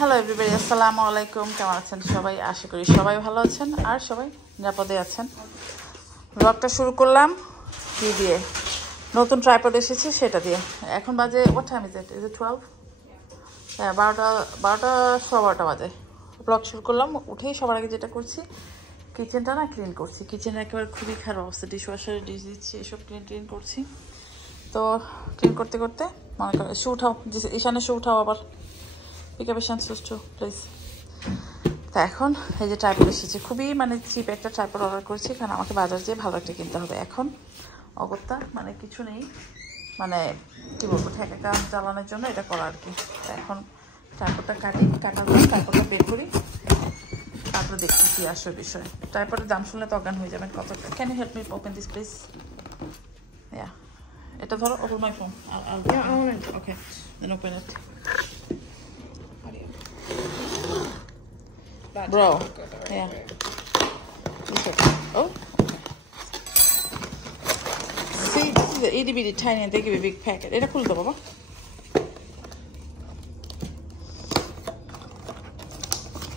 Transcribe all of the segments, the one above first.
Hello everybody, আসসালামু আলাইকুম। কেমন আছেন সবাই? আশা করি সবাই ভালো আছেন আর সবাই নিরাপদে আছেন। ব্লগটা শুরু করলাম কি দিয়ে, নতুন ট্রাইপড এসেছে সেটা দিয়ে। এখন বাজে what time is it? Is it 12? হ্যাঁ, 12টা বাজে। ব্লগ শুরু করলাম, উঠেই সবার আগে যেটা করছি কিচেনটা ক্লিন করছি। কিচেন একেবারে খুবই খারাপ অবস্থা, ডিশওয়াশারে ডিশ দিচ্ছি, এসব ক্লিন করছি। তো ক্লিন করতে করতে মনে করেন শু উঠাও, ঈশানে শু উঠাও আবার, প্লিজ। তা এখন এই যে ট্রাইপড এসেছে, খুবই চিপ একটা ট্রাইপড অর্ডার করেছি, কারণ আমাকে বাজার যেয়ে ভালো একটা কিনতে হবে। এখন অগত্যা কিছু নেই, কি বলবো, ঠেকা চালানোর জন্য এটা করা আর কি। তা এখন ট্রাইপডটা কাটা দিয়ে ট্রাইপডটা বের করি, তারপরে দেখতেছি আসল বিষয়। ট্রাইপডের দাম শুনলে তো অজ্ঞান হয়ে যাবেন কত। Can you help me open this please? এটা ধরো, open my phone. Okay, then open it. Bro, yeah. Oh, see, this is the itty bitty tiny and they give a big packet. এটা খুলে দাও বাবা।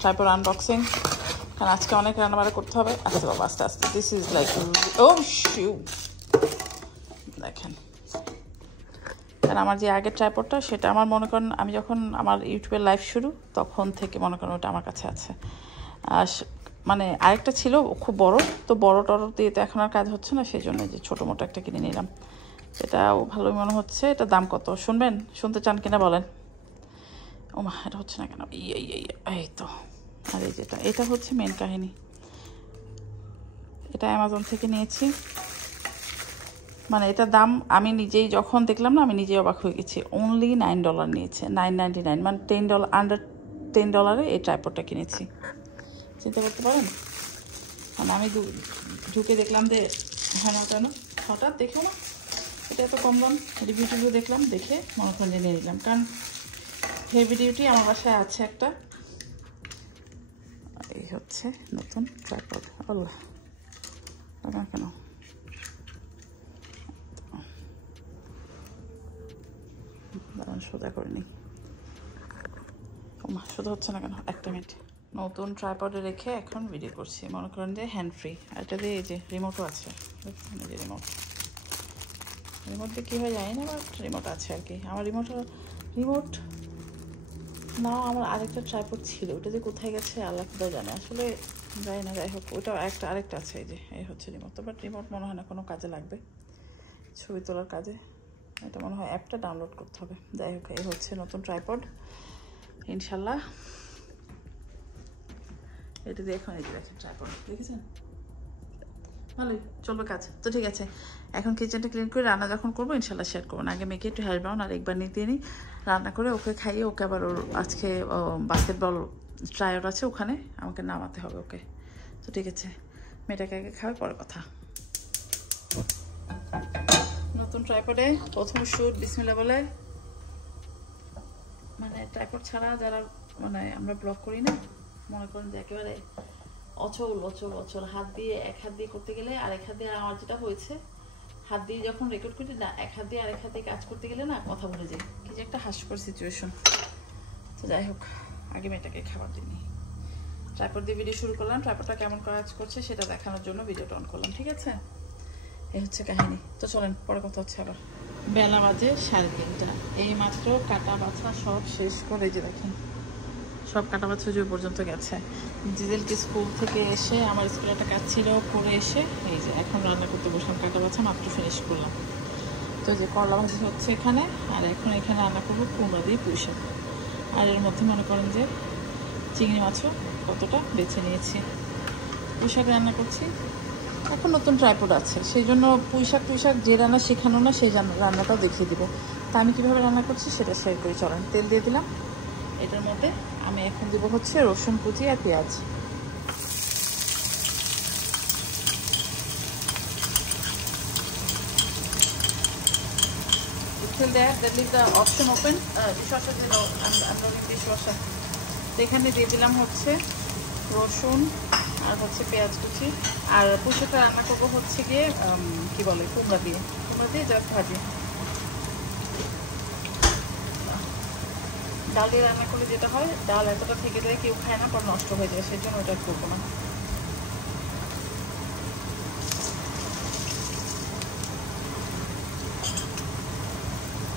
ট্রাইপড আনবক্সিং, কারণ আজকে অনেক রান্নাবাড়া করতে হবে। আস্তে বাবা, আস্তে আস্তে। দিস ইজ লাইক, ও শিউ, দেখেন। কারণ আমার যে আগের ট্রাইপডটা, সেটা আমার মনে করেন আমি যখন আমার ইউটিউবের লাইভ শুরু তখন থেকে মনে করেন ওটা আমার কাছে আছে। আরেকটা ছিল খুব বড়, তো বড় টড় দিয়ে তো এখন আর কাজ হচ্ছে না, সেই জন্য যে ছোটো মোটো একটা কিনে নিলাম। এটাও ভালোই মনে হচ্ছে। এটা দাম কত শুনবেন? শুনতে চান কিনা বলেন? ও মা, এটা হচ্ছে না কেন? এই তো। আর এই এটা হচ্ছে মেন কাহিনী। এটা অ্যামাজন থেকে নিয়েছি। এটার দাম আমি নিজেই যখন দেখলাম না, আমি নিজেই অবাক হয়ে গেছি। অনলি $9 নিয়েছে, $9.99, $10, আন্ডার $10 এই ট্রাইপডটা কিনেছি। চিন্তা করতে পারেন। আমি ঢুকে দেখলাম যে হয় না কেন, হঠাৎ দেখো না এটা এত কম দাম। রিভিউ দেখলাম, দেখে মনে করেন যে নিয়ে নিলাম। কারণ হেভি ডিউটি আমার বাসায় আছে একটা। এই হচ্ছে নতুন ট্রাইপড। আল্লাহ, কেন সোজা করিনি। ও মা, সোজা হচ্ছে না কেন? একটা মিনিট। নতুন ট্রাইপডে রেখে এখন ভিডিও করছি, মনে করেন যে হ্যান্ড ফ্রি। আর এটা দিয়ে এই যে রিমোটও আছে, যে রিমোট দিয়ে কী হয় জানি না, বাট রিমোট আছে আর কি। আমার রিমোট না, আমার আরেকটা ট্রাইপড ছিল, ওটা যে কোথায় গেছে আল্লাহ খুদা জানে, আসলে যাই না। যাই হোক, ওইটা আরেকটা আছে, এই যে এই হচ্ছে রিমোট। তো বাট রিমোট মনে হয় না কোনো কাজে লাগবে, ছবি তোলার কাজে। এটা মনে হয় অ্যাপটা ডাউনলোড করতে হবে। যাই হোক, এই হচ্ছে নতুন ট্রাইপড ইনশাল্লাহ। এটা দিয়ে এখন এই যে দেখেন ট্রাইপড, দেখেছেন? ভালোই চলবে কাজ। তো ঠিক আছে, এখন কিচেনটা ক্লিন করে রান্না যখন করবো ইনশাল্লাহ শেয়ার করবো। আগে মেয়েকে একটু হ্যাশ ব্রাউন আর একবার নিয়ে নিই, রান্না করে ওকে খাইয়ে, ওকে আবার ওর আজকে বাস্কেটবল ট্রায়াল আছে, ওখানে আমাকে নামাতে হবে ওকে। তো ঠিক আছে, মেয়েটাকে আগে খাওয়ার পরে কথা। নতুন ট্রাইপডে প্রথম শুট, বিসমিল্লাহ বলে। ট্রাইপড ছাড়া যারা আমরা ব্লগ করি না, মনে করেন যে একেবারে অচল হাত দিয়ে, এক হাত দিয়ে করতে গেলে আর এক হাত দিয়ে, আমার যেটা হয়েছে, হাত দিয়ে যখন রেকর্ড করি না, এক হাত দিয়ে আরেক হাত দিয়ে কাজ করতে গেলে না কথা বলে যায়, কি যে একটা হাস্যকর সিচুয়েশন। তো যাই হোক, আগে মেয়েটাকে খাবার দিইনি। ট্রাইপড দিয়ে ভিডিও শুরু করলাম, ট্রাইপডটা কেমন কাজ করছে সেটা দেখানোর জন্য ভিডিওটা অন করলাম। ঠিক আছে, এই হচ্ছে কাহিনী। তো চলেন, পরে কথা হচ্ছে আবার। বেলা বাজে 3:30। এই মাত্র কাটা বাছা সব শেষ করে, যে দেখেন সব কাটা বাছা যে পর্যন্ত গেছে। জিজেলকে স্কুল থেকে এসে, আমার স্কুলে একটা কাজ ছিল, করে এসে এই যে এখন রান্না করতে বসলাম। কাটা বাছা মাত্র ফিনিশ করলাম। তো যে করলা ভাজি হচ্ছে এখানে, আর এখন এখানে রান্না করবো কুমড়া দিয়ে পুঁই শাক। আর এর মধ্যে মনে করেন যে চিংড়ি মাছও কতটা বেছে নিয়েছি। পুঁই শাক রান্না করছি। এখন নতুন ট্রাইপড আছে, সেই জন্য পুঁই শাক যে রান্না শেখানো না, সেই রান্নাটাও দেখিয়ে দিব। তা আমি কীভাবে রান্না করছি সেটা শেয়ার করে চলেন। তেল দিয়ে দিলাম, এটার মধ্যে আমি এখন দেবো হচ্ছে রসুন কুচি আর পেঁয়াজ। Option open dishwasher, dishwasher. তো এখানে দিয়ে দিলাম হচ্ছে রসুন আর হচ্ছে পেঁয়াজ কুচি। আর পুঁই শাকটা রান্না করবো হচ্ছে গিয়ে কি বলে, কুমড়া দিয়ে জাস্ট ভাজি। ডাল দিয়ে রান্না করলে যেটা হয়, ডাল এতটা থেকে যায় কেউ খায় না, পর নষ্ট হয়ে যায়, সেই জন্য ওটা করবো না।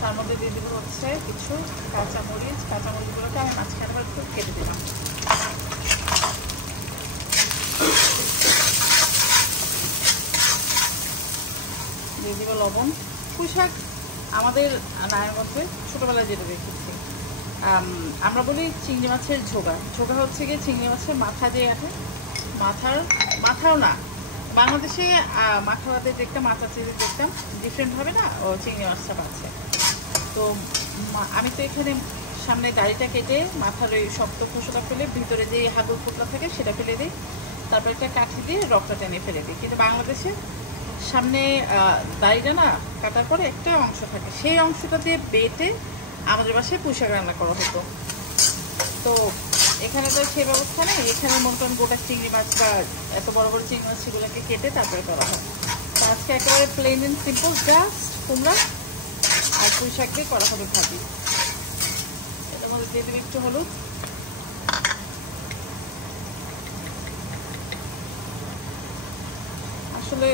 তার মধ্যে দিয়ে দিব হচ্ছে কিছু কাঁচামরিচ। কাঁচামরিচগুলোকে আমি মাঝখানে একটু কেটে দিলাম। দিয়ে দিব লবণ। পুঁই শাক আমাদের নায়ের মধ্যে ছোটোবেলায় যেটা দেখেছি, আমরা বলি চিংড়ি মাছের ঝোগা। ঝোগা হচ্ছে গিয়ে চিংড়ি মাছের মাথা যে আছে, মাথাও না, বাংলাদেশে মাখালাতে দেখতাম, মাথা চেয়ে দেখতাম ডিফারেন্টভাবে না ও চিংড়ি মাছটা পাচ্ছে। তো আমি তো এখানে সামনে দাড়িটা কেটে মাথার ওই শক্ত খোসাটা ফেলে ভিতরে যে হাগুর ফোটলা থাকে সেটা ফেলে দিই, তারপর একটা কাঠি দিয়ে রক্তটা টেনে ফেলে দিই। কিন্তু বাংলাদেশে সামনে দাড়িটা না কাটার পরে একটা অংশ থাকে, সেই অংশটা দিয়ে বেটে আমাদের বাসায় পুঁই শাক রান্না করা হতো। তো এখানে তো সেই ব্যবস্থা নেই, এখানে মনে করেন গোটা চিংড়ি মাছ বা এত বড় বড় চিংড়ি মাছ সেগুলোকে কেটে তারপরে করা হয়। তো আজকে একেবারে প্লেন অ্যান্ড সিম্পল, জাস্ট কুমড়া আর পুঁই শাক দিয়ে করা হবে ভাজি। এটার মধ্যে দিয়ে দেবে একটু হলুদ, আসলে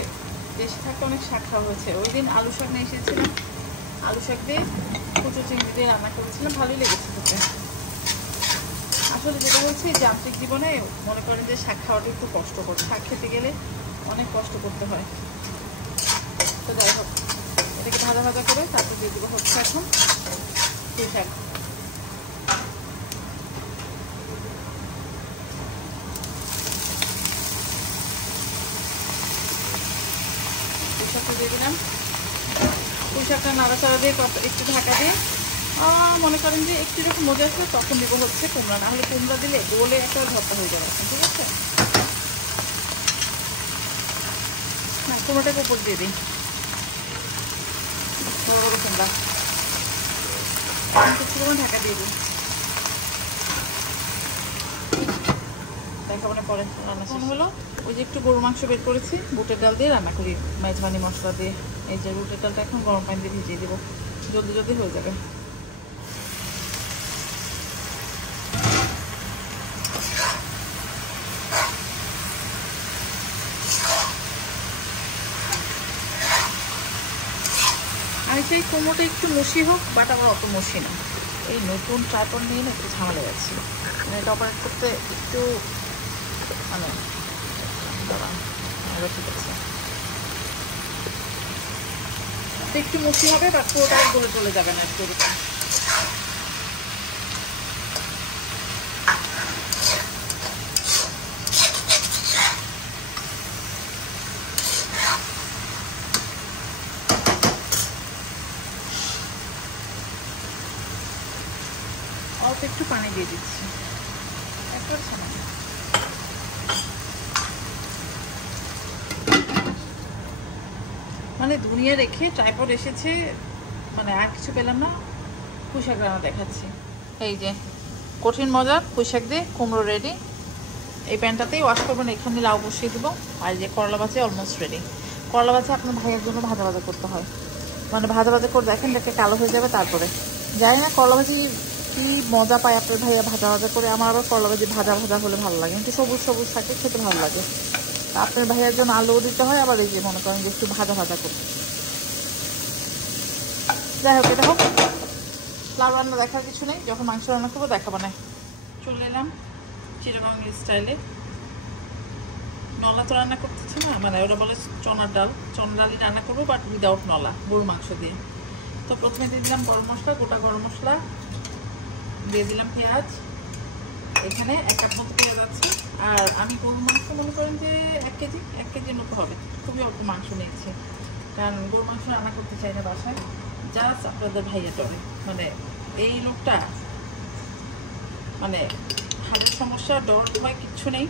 দেশে থাকতে অনেক শাক খাওয়া হয়েছে। ওই দিন আলু শাক নিয়ে এসেছিলাম, আলু শাক দিয়ে কুচো চিংড়ি দিয়ে রান্না করেছিলাম, ভালোই লেগেছে খেতে। আসলে যেটা হচ্ছে যান্ত্রিক জীবনে মনে করেন যে শাক খাওয়াটা একটু কষ্টকর, শাক খেতে গেলে অনেক কষ্ট করতে হয়। তো যাই হোক, এটাকে ভাজা ভাজা করে তারপর দিয়ে দেবো হচ্ছে এখন পুঁই শাক। পুঁই শাকটা দিয়ে দিলাম। পুঁই শাকটা নাড়াচাড়া দিয়ে একটু ঢাকা দিয়ে মনে করেন যে একটু যখন মজা আসবে তখন দিব হচ্ছে কুমড়া, না হলে কুমড়া দিলে গোলে একটা ভর্তা হয়ে যাবে, ঠিক আছে? না, কুমড়াটাকে উপর দিয়ে দিই, বড় বড় কুমড়া কিছু ঢাকা দিয়ে দিই, দেখাবো না পরে রান্না শেষ হলো। ওই যে একটু গরুর মাংস বের করেছি, বুটের ডাল দিয়ে রান্না করি মেজবানি মশলা দিয়ে। এই যে বুটের ডালটা এখন গরম পানি দিয়ে ভিজিয়ে দেবো, জলদি জলদি হয়ে যাবে। আমি চাই কুমড়োটা একটু মশি হোক, বাট আমার অত মশি না। এই নতুন ট্রাইপড নিয়ে না একটু ঝামেলা যাচ্ছিল, মানে এটা অপারেট করতে একটু মানে ঠিক আছে, একটু মশি হবে বা পুরোটা গলে চলে যাবে না একটু এরকম। অল্প একটু পানি দিয়ে দিচ্ছি, মানে ধুনিয়া রেখে ট্রাইপড এসেছে, মানে আর কিছু পেলাম না, পুঁই শাক রান্না দেখাচ্ছি। এই যে কঠিন মজার পুঁই শাক দিয়ে কুমড়ো রেডি। এই প্যানটাতেই ওয়াশ করবেন, এখানে লাউ বসিয়ে দেবো। আর যে করলা ভাজি অলমোস্ট রেডি। করলা ভাজি আপনার ভাইয়ের জন্য ভাজা ভাজা করতে হয়, মানে ভাজা ভাজা করে দেখেন দেখে কালো হয়ে যাবে, তারপরে জানি না করলা ভাজি কি মজা পায় আপনার ভাইয়া ভাজা ভাজা করে। আমার আবার করলা ভাজি ভাজা ভাজা হলে ভালো লাগে, কিন্তু সবুজ সবুজ থাকে, খেতে ভালো লাগে। আপনার ভাইয়ের জন্য আলুও দিতে হয়, আবার এই যে মনে করেন যে একটু ভাজা ভাজা করতে। যাই হোক, এটা হোক। লাউ রান্না দেখার কিছু নেই, যখন মাংস রান্না করবো দেখাবো না। চলে এলাম চিটাগাং স্টাইলে। নলা তো রান্না করতেছে না, মানে ওরা বলে চনার ডালই রান্না করবো, বাট উইদাউট নলা, গরু মাংস দিয়ে। তো প্রথমে দিয়ে দিলাম গরম মশলা, গোটা গরম মশলা দিয়ে দিলাম, পেঁয়াজ এখানে 1 কাপ মতো পেঁয়াজ আছে। আর আমি গরু মাংস মনে করেন যে 1 কেজির মতো হবে, খুবই অল্প মাংস নিয়েছি, কারণ গরু মাংস রান্না করতে চাই না বাসায়, জাস্ট আপনাদের ভাইয়া টবে। মানে এই লোকটা মানে হাড়ের সমস্যা, ডর ভয় কিচ্ছু নেই,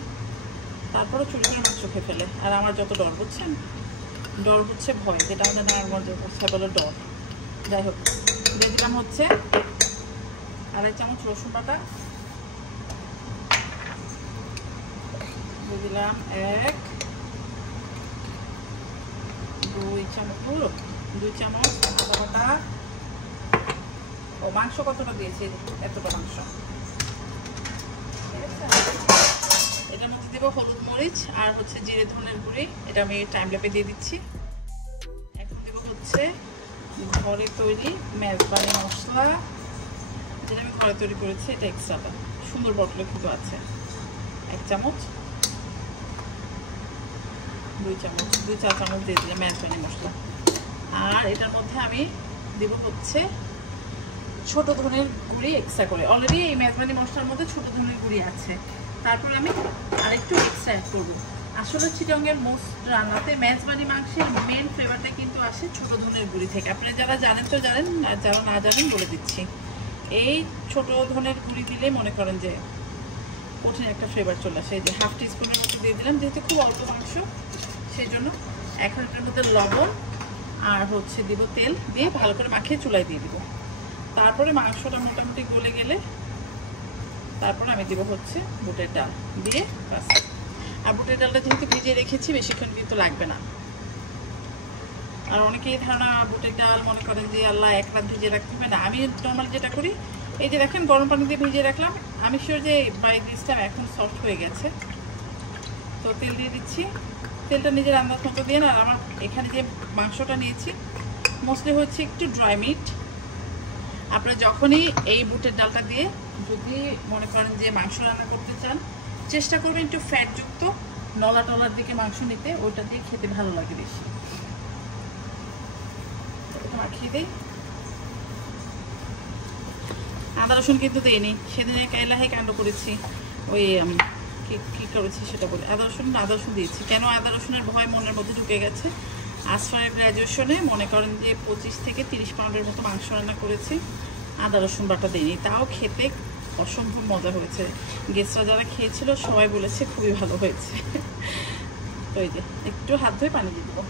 তারপরে চুরি করে মাংস খেয়ে ফেলে। আর আমার যত ডর, বুঝছেন, ডর হচ্ছে ভয়, যেটা আমাদের নারায়ণগঞ্জের ভাষায় বলে ডর। যাই হোক, দিয়ে দিলাম হচ্ছে 2.5 চামচ রসুন বাটা, দিয়ে দিলাম 2 চামচ আদা বাটা, ও মাংস কতটা দিয়েছি, এতটা মাংস। এটার মধ্যে দেবো হলুদ মরিচ আর হচ্ছে জিরে ধনের গুঁড়ি, এটা আমি টাইম ল্যাপে দিয়ে দিচ্ছি। এখন দেবো হচ্ছে ঘরে তৈরি মেজবানি মশলা, যেটা আমি ঘরে তৈরি করেছি, এটা এক্সট্রাটা সুন্দর বটলে কিন্তু আছে। 1 চামচ, 2 চামচ, 2-4 চামচ দিয়ে দিলে মেজবানি মশলা। আর এটার মধ্যে আমি দেবো হচ্ছে ছোট ধনের গুঁড়ি এক্সট্রা করে। অলরেডি এই মেজবানি মশলার মধ্যে ছোট ধনের গুঁড়ি আছে, তারপর আমি আরেকটু এক্সট্রা অ্যাড করবো। আসলে চিটংয়ের মোস্ট রান্নাতে মেজবানি মাংসের মেন ফ্লেভারটা কিন্তু আসে ছোট ধনের গুঁড়ি থেকে। আপনারা যারা জানেন তো জানেন, আর যারা না জানেন বলে দিচ্ছি। এই ছোট ধনের গুঁড়ি দিলে মনে করেন যে কঠিন একটা ফ্লেভার চলে আসে। এই যে 1/2 টিস্পুনের মতো দিয়ে দিলাম, যেহেতু খুব অল্প মাংস সেই জন্য। এখন এটার মধ্যে লবণ আর হচ্ছে দিব তেল দিয়ে ভালো করে মাখিয়ে চুলায় দিয়ে দিব। তারপরে মাংসটা মোটামুটি গলে গেলে তারপরে আমি দিব হচ্ছে বুটের ডাল দিয়ে বাস। আর বুটের ডালটা যেহেতু ভিজিয়ে রেখেছি বেশিক্ষণ কিন্তু লাগবে না। আর অনেকেই ধারণা বুটের ডাল মনে করেন যে আল্লাহ 1 রাত ভিজিয়ে রাখতে হবে না। আমি নর্মালি যেটা করি, এই যে দেখেন গরম পানি দিয়ে ভিজিয়ে রাখলাম, আমি শিওর যে বাই দিস টাইম এখন সফট হয়ে গেছে। তো তেল দিয়ে দিচ্ছি, তেলটা নিজের আন্দাজ মতো দিয়ে। আর আমার এখানে যে মাংসটা নিয়েছি মোস্টলি হচ্ছে একটু ড্রাই মিট। আপনারা যখনই এই বুটের ডালটা দিয়ে যদি মনে করেন যে মাংস রান্না করতে চান, চেষ্টা করবেন একটু ফ্যাটযুক্ত নলা টলার দিকে মাংস নিতে, ওইটা দিয়ে খেতে ভালো লাগে বেশি। মাখিয়ে দিই। আদা রসুন কিন্তু দিইনি, সেদিন এক এলাহি কাণ্ড করেছি। ওই আমি কি করেছি সেটা বলে, আদা রসুন দিয়েছি। কেন আদা রসুনের ভয় মনের মধ্যে ঢুকে গেছে। আসফারের গ্র্যাজুয়েশনে মনে করেন যে 25 থেকে 30 পাউন্ডের মতো মাংস রান্না করেছি, আদা রসুন বাটা দিইনি, তাও খেতে অসম্ভব মজা হয়েছে। গেস্টরা যারা খেয়েছিল সবাই বলেছে খুবই ভালো হয়েছে। তো এই যে একটু হাত ধুয়ে পানি দিয়ে দেবো।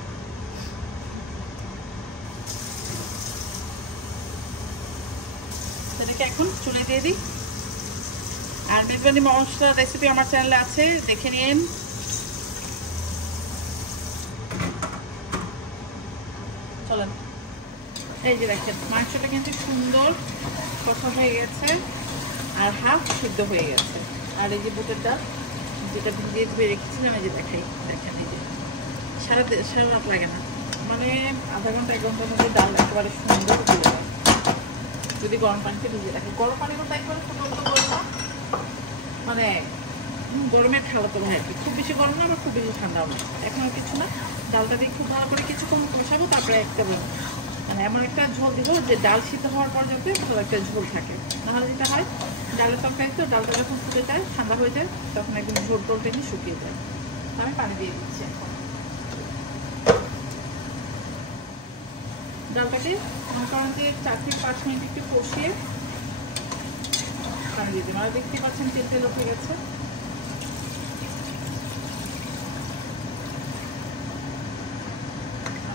সেটাকে এখন চুলে দিয়ে দিই। আর মেজবানি মশলা রেসিপি আমার চ্যানেলে আছে, দেখে নিন। চলেন, এই যে দেখেন মাংসটা কিন্তু সুন্দর কষা হয়ে গেছে আর হাফ সিদ্ধ হয়ে গেছে। আর এই যে বুটের ডাল যেটা ভিজিয়ে ধুয়ে রেখেছিলাম, এই যে দেখেন এই যে সারা রাত লাগে না, মানে আধা ঘন্টা 1 ঘন্টার মধ্যে ডাল একেবারে সুন্দর হয়ে যায় যদি গরম পানিতে ভিজিয়ে রাখে। গরম পানি তো একবারে ফুটন্ত করে না, মানে গরমের খাওয়াতে হয় আর কি। খুব বেশি গরম না, আবার খুব বেশি ঠান্ডাও না। এখন আর কিছু না, ডালটা দিয়ে খুব ভালো করে কিছুক্ষণ কষাবো, তারপরে একটা মানে এমন একটা ঝোল দিব যে ডাল সিদ্ধ হওয়ার পর যাতে ভালো একটা ঝোল থাকে। নাহলে যেটা হয় ডালের তরকারি তো ডালটা যখন ফুটে যায় ঠান্ডা হয়ে যায় তখন একদম ঝোল টোল টেনে শুকিয়ে যায়। আমি পানি দিয়ে দিচ্ছি এখন। ডালটাকে মনে করেন যে 4 থেকে 5 মিনিট একটু কষিয়ে পানি দিয়ে দিই। মানে দেখতে পাচ্ছেন তেল তেল উঠে গেছে।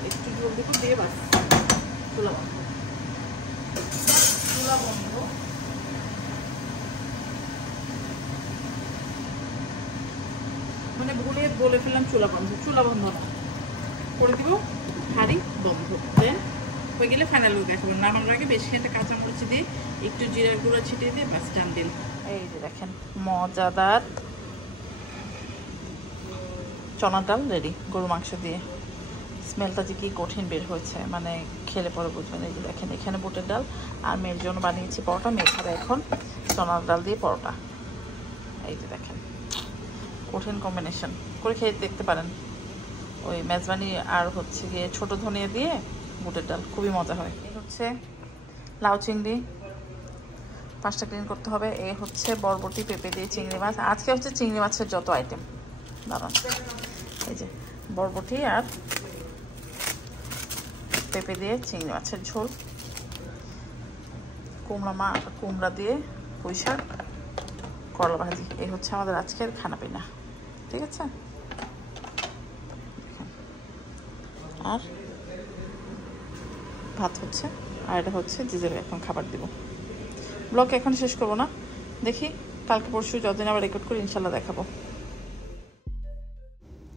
একটু জল দেবো, দিয়ে বাস চুলা বন্ধ। মানে ভুলে বলে ফেললাম চুলা বন্ধ না, করে দিব হাঁড়ি বন্ধ। দেন হয়ে গেলে ফাইনাল লুক দেখাবো। নামানোর আগে বেশি একটা কাঁচামরিচ দিয়ে একটু জিরার গুঁড়া ছিটিয়ে দিয়ে বাস টান দিন। এই যে দেখেন মজাদার চনা ডাল রেডি, গরু মাংস দিয়ে। স্মেলটা যে কি কঠিন বের হয়েছে, মানে খেলে পরে বুঝবেন। এই যে দেখেন এখানে বুটের ডাল আর মেয়ের জন্য বানিয়েছি পরোটা, মেয়ে খাবে এখন চনার ডাল দিয়ে পরোটা। এই যে দেখেন কঠিন কম্বিনেশন, করে খেয়ে দেখতে পারেন। ওই মেজবানি আর হচ্ছে গিয়ে ছোটো ধনিয়া দিয়ে বুটের ডাল খুবই মজা হয়। এই হচ্ছে লাউ চিংড়ি, 5টা ক্লিন করতে হবে। এই হচ্ছে বরবটি পেঁপে দিয়ে চিংড়ি মাছ। আজকে হচ্ছে চিংড়ি মাছের যত আইটেম দাঁড়ান। এই যে বরবটি আর পেঁপে দিয়ে চিংড়ি মাছের ঝোল, কুমড়া দিয়ে পুঁই শাক, করলা ভাজি। এই হচ্ছে আমাদের আজকের খানা পিনা, ঠিক আছে। আর ভাত হচ্ছে, আর এটা হচ্ছে জিজের এখন খাবার দিব। ব্লগ এখন শেষ করবো না, দেখি কালকে পরশু যতদিন আবার রেকর্ড করি ইনশাল্লাহ দেখাবো।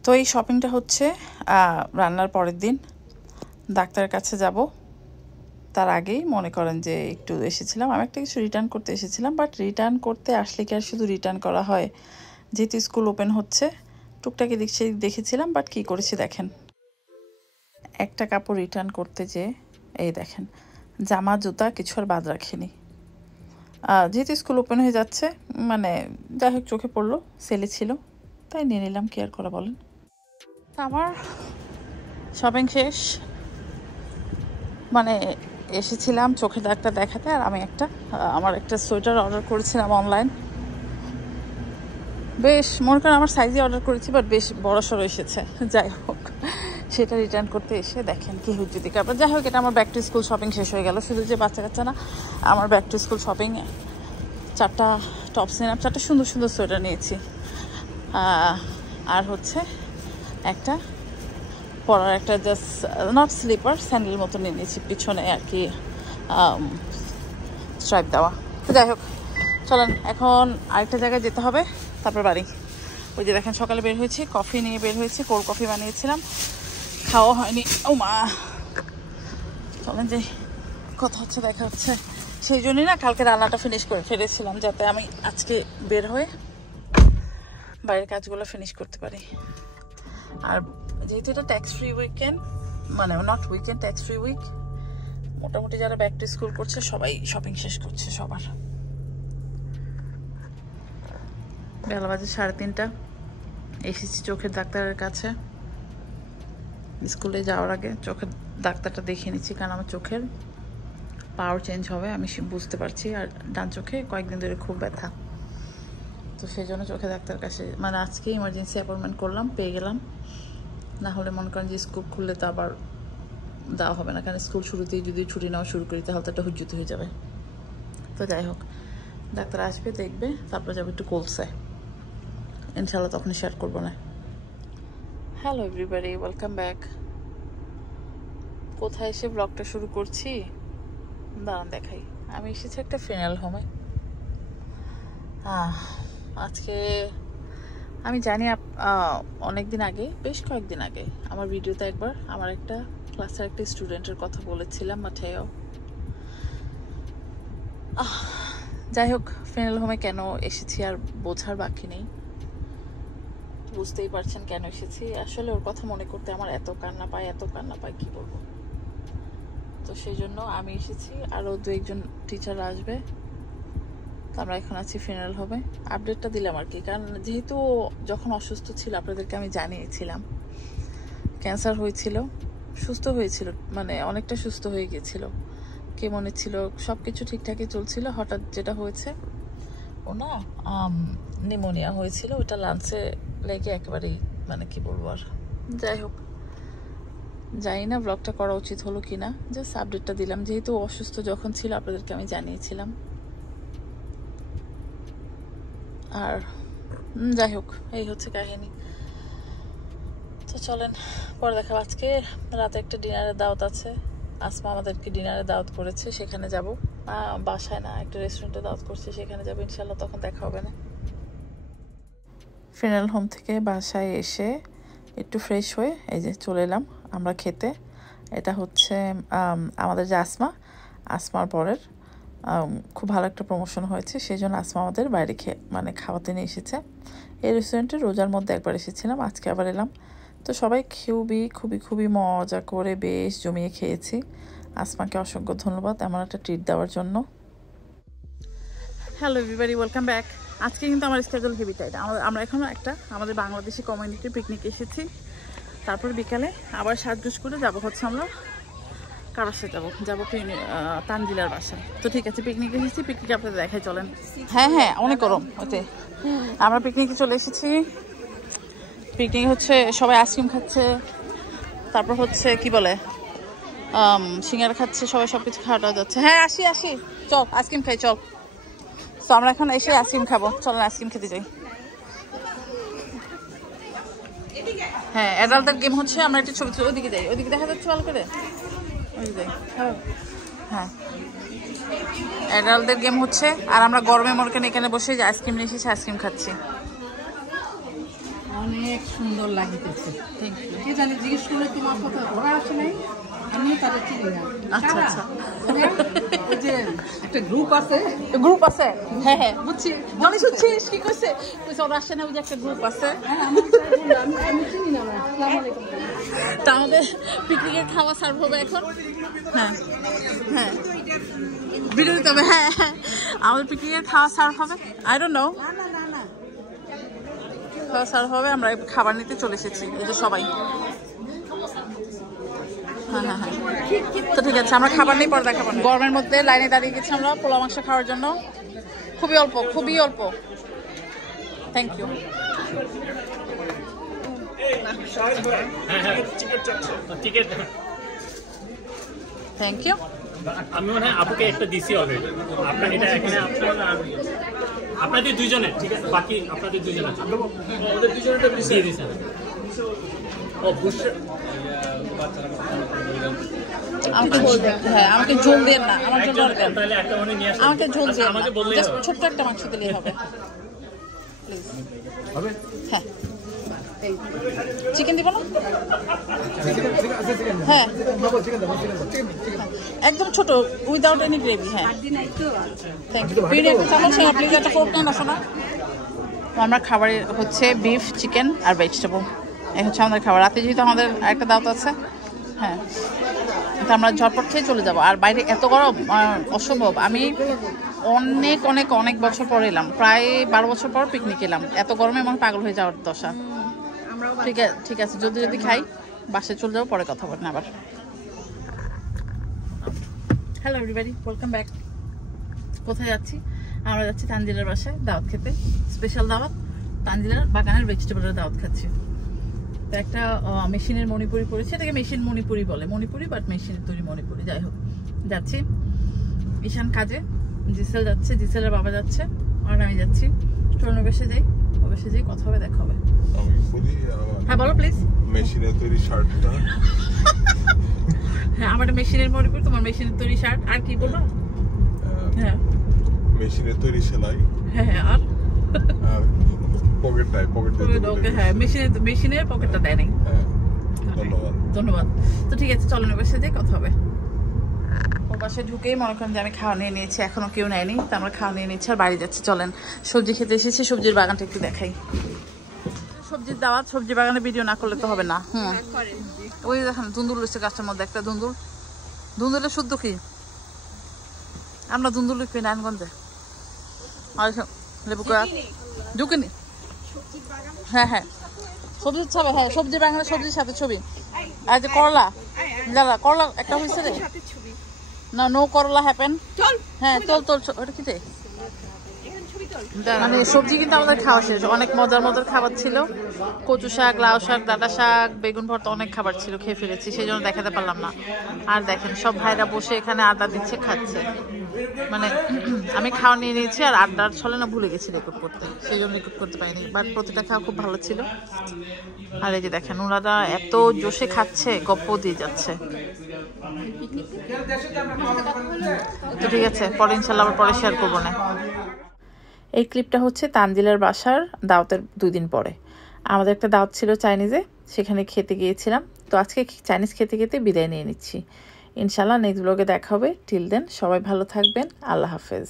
তো এই শপিংটা হচ্ছে রান্নার পরের দিন। ডাক্তারের কাছে যাব, তার আগেই মনে করেন যে একটু এসেছিলাম, আমি একটা কিছু রিটার্ন করতে এসেছিলাম। বাট রিটার্ন করতে আসলে কি আর শুধু রিটার্ন করা হয়? যেহেতু স্কুল ওপেন হচ্ছে টুকটাকি দেখেছিলাম, বাট কী করেছি দেখেন, একটা কাপড় রিটার্ন করতে যে এই দেখেন জামা জুতা কিছু আর বাদ রাখিনি। যেহেতু স্কুল ওপেন হয়ে যাচ্ছে, মানে যাই হোক চোখে পড়লো, সেলে ছিল তাই নিয়ে নিলাম, কি আর করা বলেন। আমার শপিং শেষ, মানে এসেছিলাম চোখের ডাক্তার দেখাতে। আর আমি আমার একটা সোয়েটার অর্ডার করেছিলাম অনলাইন, বেশ মনে করেন আমার সাইজে অর্ডার করেছি, বাট বেশ বড়সড় এসেছে। যাই হোক সেটা রিটার্ন করতে এসে দেখেন কি হুজ্জুতি কাপড়। যাই হোক এটা আমার ব্যাক টু স্কুল শপিং শেষ হয়ে গেল। শুধু যে বাচ্চা কাচ্চা না, আমার ব্যাক টু স্কুল শপিং 4টা টপস নিলাম, 4টা সুন্দর সুন্দর সোয়েটার নিয়েছি, আর হচ্ছে একটা পরার একটা জাস্ট নট স্লিপার স্যান্ডেল মতো নিয়ে নিয়েছি, পিছনে আর কি স্ট্রাইপ দেওয়া। তো যাই হোক চলেন এখন আরেকটা জায়গায় যেতে হবে, তারপর বাড়ি। ওই যে দেখেন সকালে বের হয়েছি, কফি নিয়ে বের হয়েছি, কোল্ড কফি বানিয়েছিলাম, খাওয়া হয়নি। ও মা, চলেন যে কথা হচ্ছে দেখা হচ্ছে। সেই জন্যই না কালকে রান্নাটা ফিনিশ করে ফেলেছিলাম, যাতে আমি আজকে বের হয়ে বাইরের কাজগুলো ফিনিশ করতে পারি। আর যেহেতু এটা ট্যাক্স ফ্রি উইকেন্ড, মানে not weekend, tax free week, মোটামুটি যারা ব্যাক টু স্কুল করছে সবাই শপিং শেষ করছে সবার। বেলা বাজে 3:30, এসেছি চোখের ডাক্তারের কাছে। স্কুলে যাওয়ার আগে চোখের ডাক্তারটা দেখিয়ে নিচ্ছি, কারণ আমার চোখের পাওয়ার চেঞ্জ হবে আমি বুঝতে পারছি, আর ডান চোখে কয়েকদিন ধরে খুব ব্যথা। তো সেই জন্য চোখের ডাক্তারের কাছে মানে আজকে ইমার্জেন্সি অ্যাপয়েন্টমেন্ট করলাম, পেয়ে গেলাম। না হলে মনে করেন যে স্কুল খুললে তো আবার দেওয়া হবে না, কারণ স্কুল শুরুতেই যদি ছুটি নেওয়া শুরু করি তাহলে তো একটা হুজ্জুত হয়ে যাবে। তো যাই হোক ডাক্তার আসবে, দেখবে, তারপর যাবে একটু কোলসে, ইনশাল্লাহ তখনই শেয়ার করবো না। Hello everybody, welcome back. কোথায় এসে ব্লগটা শুরু করছি দাঁড়ান দেখাই। আমি এসেছি একটা ফিনাল হোমে। আজকে আমি জানি অনেকদিন আগে, বেশ কয়েকদিন আগে আমার ভিডিওতে একবার আমার একটা ক্লাসের একটা স্টুডেন্টের কথা বলেছিলাম, মাঠেও। যাই হোক ফিনাল হোমে কেন এসেছি আর বোঝার বাকি নেই, বুঝতেই পারছেন কেন এসেছি। আসলে ওর কথা মনে করতে আমার এত কান্না পায় কি বলবো। তো সেই জন্য আমি এসেছি, আরও 2-1জন টিচার আসবে। তো আমরা এখন আছি ফিনাল হবে, আপডেটটা দিলাম আর কি, কারণ যেহেতু যখন অসুস্থ ছিল আপনাদেরকে আমি জানিয়েছিলাম ক্যান্সার হয়েছিল, সুস্থ হয়েছিল, মানে অনেকটা সুস্থ হয়ে গিয়েছিল, কেমনে ছিল, সব কিছু ঠিকঠাকই চলছিল। হঠাৎ যেটা হয়েছে ও না নিউমোনিয়া হয়েছিল, ওটা লাঞ্চে লেগে একেবারেই মানে কি বলবো আর। যাই হোক জানি না ব্লগটা করা উচিত হলো কি না, জাস্ট আপডেটটা দিলাম, যেহেতু অসুস্থ যখন ছিল আপনাদেরকে আমি জানিয়েছিলাম। আর যাই হোক এই হচ্ছে কাহিনী। তো চলেন পরে দেখাবো। আজকে রাতে একটা ডিনারের দাওয়াত আছে, আসমা আমাদেরকে ডিনারে দাওয়াত করেছে, সেখানে যাব। বাসায় না, একটা রেস্টুরেন্টে দাওয়াত করছে, সেখানে যাবো ইনশাল্লাহ, তখন দেখা হবে না। ফিনাল হোম থেকে বাসায় এসে একটু ফ্রেশ হয়ে এই যে চলে এলাম আমরা খেতে। এটা হচ্ছে আমাদের যে আসমার পরের খুব ভালো একটা প্রমোশন হয়েছে, সেই জন্য আসমা আমাদের বাইরে খাওয়াতে নিয়ে এসেছে। এই রেস্টুরেন্টে রোজার মধ্যে একবার এসেছিলাম, আজকে আবার এলাম। তো সবাই খুবই মজা করে বেশ জমিয়ে খেয়েছি। আসমাকে অসংখ্য ধন্যবাদ এমন একটা ট্রিট দেওয়ার জন্য। Hello everybody, welcome back. আজকে কিন্তু আমার স্কেজুল হেভি টাইট। আমরা এখন আমাদের বাংলাদেশি কমিউনিটি পিকনিক এসেছি, তারপর বিকালে আবার সাজগোজ করে যাবো হচ্ছে আমরা কার বাসায় যাবো তানজিলার বাসায়। তো ঠিক আছে, পিকনিকে এসেছি, পিকনিকে আপনাদের দেখাই চলেন। হ্যাঁ অনেক গরম ওতে। আমরা পিকনিকে চলে এসেছি। পিকনিক হচ্ছে সবাই আইসক্রিম খাচ্ছে, তারপর হচ্ছে কি বলে সিঙ্গারা খাচ্ছে, সবাই সবকিছু খাওয়া যাচ্ছে। হ্যাঁ আসি চল আইসক্রিম খাই চল। তো আমরা এখন এসে আইসক্রিম খাবো, চলেন আইসক্রিম খেতে যাই। হ্যাঁ অ্যাডাল্টদের গেম হচ্ছে, আমরা একটা ছবি ওইদিকে যাই, ওইদিকে দেখা যাচ্ছে ভালো করে, ওইদিকে যাই। হ্যাঁ অ্যাডাল্টদের গেম হচ্ছে, আর আমরা গরমে মনে করেন এখানে বসে যে আইসক্রিম নিয়ে এসেছি, আইসক্রিম খাচ্ছি। অনেক সুন্দর লাগতেছে। কি জানি জিজ্ঞেস করলে তোমার কথা ওরা আসে নাই, আমি তারে চিনি না। আচ্ছা আচ্ছা ওই যে একটা গ্রুপ আছে, গ্রুপ আছে, হ্যাঁ হ্যাঁ বুঝছি। মনে শুনছিস কি কইছে? কইছে ওরা আসে না, ওই যে একটা গ্রুপ আছে। আমি চিনি না। আসসালামু আলাইকুম। তা আমাদের পিকনিকের খাওয়া সার্ভ হবে এখন। হ্যাঁ হ্যাঁ ভিডিও দিতে হবে। হ্যাঁ হ্যাঁ আমাদের পিকনিকের খাওয়া সার্ভ হবে। আই ডোন্ট নো, খাওয়া সার্ভ হবে। আমরা খাবার নিতে চলে এসেছি, এই যে সবাই। হ্যাঁ হ্যাঁ হ্যাঁ তো ঠিক আছে, আমরা খাবার নিয়ে পরে দেখাবো। গরমের মধ্যে লাইনে দাঁড়িয়ে গেছি আমরা পোলা মাংস খাওয়ার জন্য। খুবই অল্প, খুবই অল্প। Thank you. Thank you. আমি মনে হয় আপুকে একটা দিছি অলরেডি। আপনার এটা এখানে আপনাদের দুইজনের, ঠিক আছে, বাকি আপনাদের দুইজনের ওদের দুইজনেরটা দিয়ে দিয়েছেন। ও বুঝছে আমাকে ঝোল দেন। হ্যাঁ আমাকে ঝোল দেন না, আমার জন্য দেন। তাহলে একটা মনে নিয়ে আসেন। আমাকে ঝোল দেন, আমাকে বললেই জাস্ট হবে। ছোট্ট একটা মাংস দিলেই হবে প্লিজ। হবে? হ্যাঁ চিকেন দিব না? হ্যাঁ একদম ছোট, উইদাউট এনি গ্রেভি। হ্যাঁ থ্যাংক ইউ। বিরিয়ানি চামচ প্লিজ একটা ফোর্ক নেন, আসো না। আমরা খাবারে হচ্ছে বিফ, চিকেন আর ভেজিটেবল, এই হচ্ছে আমাদের খাবার। রাতে যেহেতু আমাদের একটা দাওয়াত আছে, হ্যাঁ তো আমরা ঝটপট খেয়ে চলে যাবো। আর বাইরে এত গরম, অসম্ভব। আমি অনেক অনেক অনেক বছর পর এলাম, প্রায় 12 বছর পর পিকনিক এলাম। এত গরমে আমার পাগল হয়ে যাওয়ার দশা। ঠিক আছে যদি খাই বাসায় চলে যাবো, পরে কথা বলেন আবার। Hello everybody, welcome back. কোথায় যাচ্ছি? আমরা যাচ্ছি তানজিলার বাসায় দাওয়াত খেতে, স্পেশাল দাওয়াত। তানজিলার বাগানের ভেজিটেবলের দাওয়াত খাচ্ছি। তো একটা মেশিনের মণিপুরি পড়েছে, এটাকে মেশিন মণিপুরি বলে, মণিপুরি বাট মেশিনের তৈরি মণিপুরি। যাই হোক, যাচ্ছি। ঈশান কাজে, জিসেল যাচ্ছে, জিসেলের বাবা যাচ্ছে, আর আমি যাচ্ছি। চলুন বেশে যাই, অবশ্যই যাই, কথা হবে, দেখা হবে। আমি বলি হ্যাঁ বলো প্লিজ। মেশিনের তৈরি শার্টটা, হ্যাঁ আমার মেশিনের মণিপুরি, তোমার মেশিনের তৈরি শার্ট। আর কি বলবো? হ্যাঁ মেশিনের তৈরি সেলাই, হ্যাঁ হ্যাঁ আর পকেট ওকে, হ্যাঁ মেশিনের পকেটটা দেয় নাই। ধন্যবাদ। তো ঠিক আছে, চলেন বসে যাই, কথা হবে। ওর বাসায় ঢুকেই মনে করেন যে আমি খাওয়া নিয়ে নিয়েছি, এখনো কেউ নেয়নি, তো আমরা খাওয়া নিয়ে নিচ্ছি আর বাড়ি যাচ্ছি। চলেন সবজি খেতে এসেছি, সবজির বাগানটা একটু দেখাই। সবজির দাওয়াত, সবজি বাগানে ভিডিও না করলে তো হবে না। ওই দেখেন ধুন্দুল রয়েছে গাছটার মধ্যে, একটা ধুন্দুলের শুদ্ধ কি? আমরা ধুন্দুল লিখবি নারায়ণগঞ্জে। আর লেবু গাছ ঢুকিনি। হ্যাঁ হ্যাঁ সবজির ছবি, হ্যাঁ সবজি বাগানের সবজির সাথে ছবি। আর যে করলা, দাদা করলা একটা হয়েছে রে না, নো করলা হ্যাপেন। হ্যাঁ তোল ওটা কি? মানে সবজি কিন্তু আমাদের খাওয়া শেষ। অনেক মজার মজার খাবার ছিল, কচু শাক, লাউ শাক, ডাঁটা শাক, বেগুন ভর্তা, অনেক খাবার ছিল, খেয়ে ফেলেছি, সেই জন্য দেখাতে পারলাম না। আর দেখেন সব ভাইরা বসে এখানে আড্ডা দিচ্ছে, খাচ্ছে। মানে আমি খাওয়া নিয়ে নিয়েছি আর আড্ডার ছলে না ভুলে গেছি রেকর্ড করতে, সেই জন্য রেকর্ড করতে পারিনি। বাট প্রতিটা খাওয়া খুব ভালো ছিল। আর এই যে দেখেন ওনারা এত জোশে খাচ্ছে, গপ্প দিয়ে যাচ্ছে। তো ঠিক আছে, পরে ইনশাল্লাহ আবার পরে শেয়ার করবো না। এই ক্লিপটা হচ্ছে তানজিলার বাসার দাওয়াতের 2 দিন পরে। আমাদের একটা দাওয়াত ছিল চাইনিজে, সেখানে খেতে গিয়েছিলাম। তো আজকে চাইনিজ খেতে খেতে বিদায় নিয়ে নিচ্ছি। ইনশাল্লাহ নেক্সট ব্লগে দেখা হবে। টিল দেন সবাই ভালো থাকবেন। আল্লাহ হাফেজ।